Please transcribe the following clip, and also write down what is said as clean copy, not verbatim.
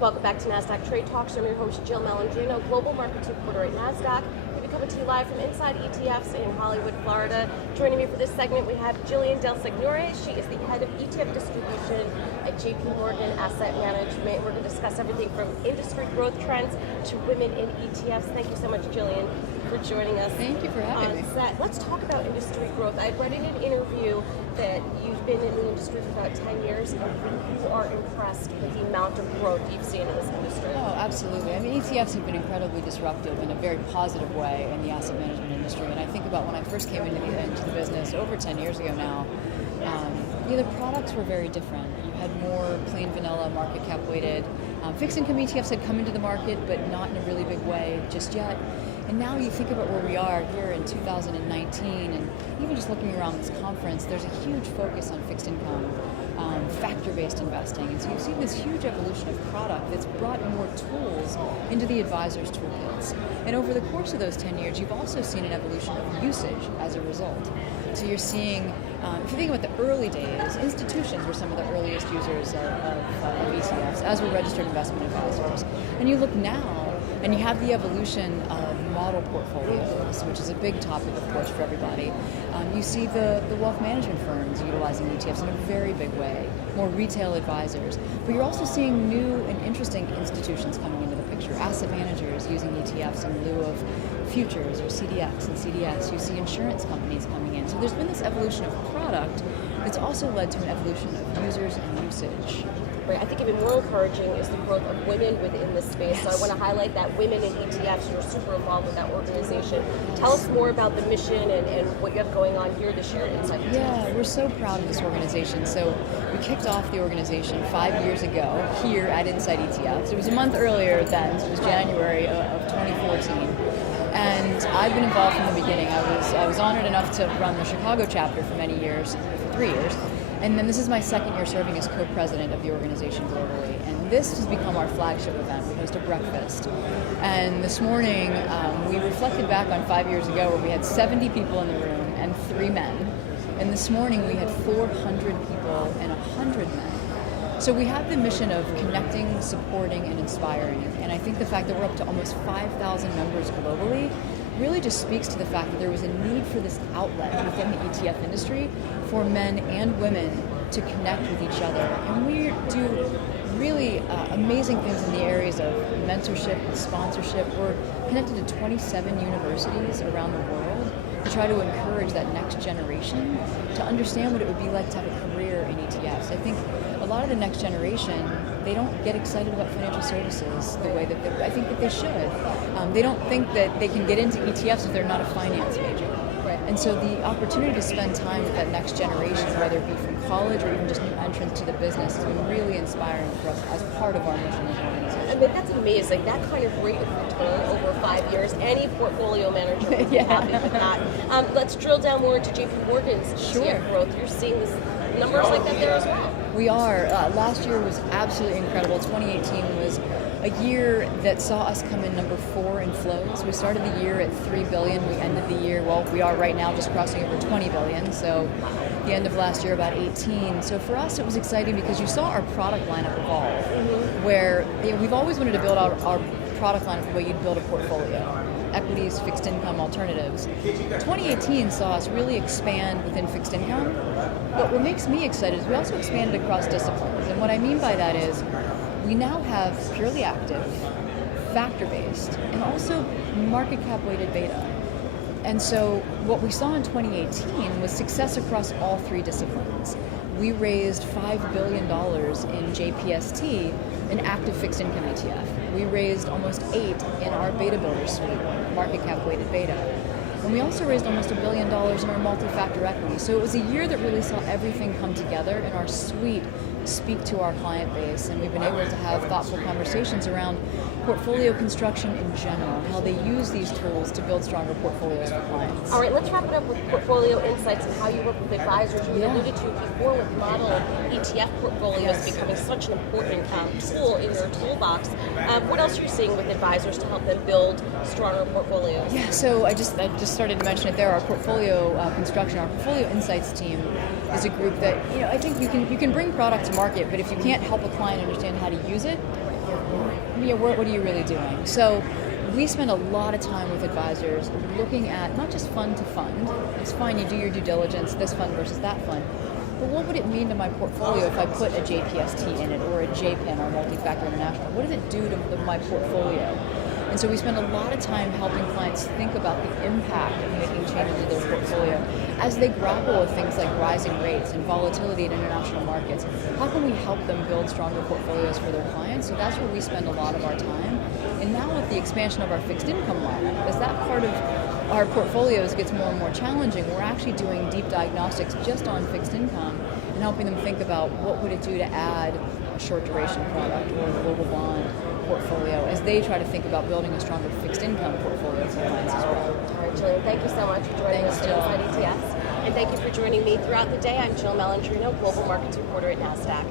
Welcome back to Nasdaq Trade Talks. I'm your host, Jill Malandrino, Global Markets Reporter at Nasdaq. We come to you live from Inside ETFs in Hollywood, Florida. Joining me for this segment, we have Jillian Del Signore. She is the head of ETF distribution at JP Morgan Asset Management. We're going to discuss everything from industry growth trends to women in ETFs. Thank you so much, Jillian, for joining us. Thank you for having me. Let's talk about industry growth. I read in an interview that you've been in the industry for about 10 years and you are impressed with the amount of growth you've seen in this industry. Oh, absolutely. I mean, ETFs have been incredibly disruptive in a very positive way in the asset management industry. And I think about when I first came into the business over 10 years ago now, the products were very different. You had more plain vanilla market cap weighted. Fixed income ETFs had come into the market, but not in a really big way just yet. And now you think about where we are here in 2019, and even just looking around this conference, there's a huge focus on fixed income, factor-based investing. And so you've seen this huge evolution of product that's brought more tools into the advisors' toolkits. And over the course of those 10 years, you've also seen an evolution of usage as a result. So you're seeing, if you think about the early days, institutions were some of the earliest users of ETFs, as were registered investment advisors. And you look now, and you have the evolution of model portfolios, which is a big topic, of course, for everybody. You see the wealth management firms utilizing ETFs in a very big way, more retail advisors. But you're also seeing new and interesting institutions coming into the picture, asset managers using ETFs in lieu of futures or CDX and CDS. You see insurance companies coming in. So there's been this evolution of product that's also led to an evolution of users and usage. Right. I think even more encouraging is the growth of women within this space. So I want to highlight that women in ETFs, you're super involved with that organization. Tell us more about the mission and what you have going on here this year at Inside ETFs. Yeah, we're so proud of this organization. So we kicked off the organization 5 years ago here at Inside ETFs. It was a month earlier then, so it was January of 2014. And I've been involved from the beginning. I was honored enough to run the Chicago chapter for many years, for 3 years. And then this is my second year serving as co-president of the organization globally. And this has become our flagship event. We host a breakfast. And this morning, we reflected back on 5 years ago where we had 70 people in the room and 3 men. And this morning we had 400 people and 100 men. So we have the mission of connecting, supporting, and inspiring. And I think the fact that we're up to almost 5,000 members globally really just speaks to the fact that there was a need for this outlet within the ETF industry for men and women to connect with each other. And we do really amazing things in the areas of mentorship and sponsorship. We're connected to 27 universities around the world to try to encourage that next generation to understand what it would be like to have a career in ETFs. I think a lot of the next generation, they don't get excited about financial services the way that I think that they should. They don't think that they can get into ETFs if they're not a finance major. Right. And so the opportunity to spend time with that next generation, whether it be from college or even just new entrants to the business, has been really inspiring for us as part of our mission as an organization. I mean, that's amazing. That kind of rate of return over 5 years, any portfolio manager would be happy with that. Let's drill down more into JP Morgan's ETF growth. You're seeing numbers like that there as well. We are. Last year was absolutely incredible. 2018 was a year that saw us come in number 4 in flows. We started the year at $3 billion. We ended the year, well, we are right now just crossing over $20 billion. So the end of last year, about 18. So for us, it was exciting because you saw our product lineup evolve, where we've always wanted to build out our product lineup the way you'd build a portfolio. Equities, fixed income, alternatives. 2018 saw us really expand within fixed income. But what makes me excited is we also expanded across disciplines. And what I mean by that is we now have purely active, factor-based, and also market cap weighted beta. And so what we saw in 2018 was success across all 3 disciplines. We raised $5 billion in JPST, an active fixed income ETF. We raised almost 8 in our Beta Builder suite, market cap weighted beta. And we also raised almost $1 billion in our multi-factor equity. So it was a year that really saw everything come together in our suite speak to our client base, and we've been able to have thoughtful conversations around portfolio construction in general, how they use these tools to build stronger portfolios for clients. All right, let's wrap it up with portfolio insights and how you work with advisors. You alluded to before with model ETF portfolios becoming such an important tool in your toolbox. What else are you seeing with advisors to help them build stronger portfolios? Yeah, so I just started to mention it there. Our portfolio construction, our portfolio insights team is a group that, I think you can bring product to market, but if you can't help a client understand how to use it, what are you really doing? So we spend a lot of time with advisors looking at not just fund to fund. It's fine, you do your due diligence, this fund versus that fund. But what would it mean to my portfolio if I put a JPST in it or a JPIN or multi-factor international? What does it do to my portfolio? And so we spend a lot of time helping clients think about the impact of making changes to their portfolio as they grapple with things like rising rates and volatility in international markets. How can we help them build stronger portfolios for their clients? So that's where we spend a lot of our time. And now with the expansion of our fixed income line, as that part of our portfolios gets more and more challenging, we're actually doing deep diagnostics just on fixed income and helping them think about what would it do to add a short duration product or a global bond portfolio as they try to think about building a stronger fixed income portfolio for clients as well. All right, Jillian, thank you so much for joining us at Inside ETFs. And thank you for joining me throughout the day. I'm Jill Malandrino, Global Markets Reporter at Nasdaq.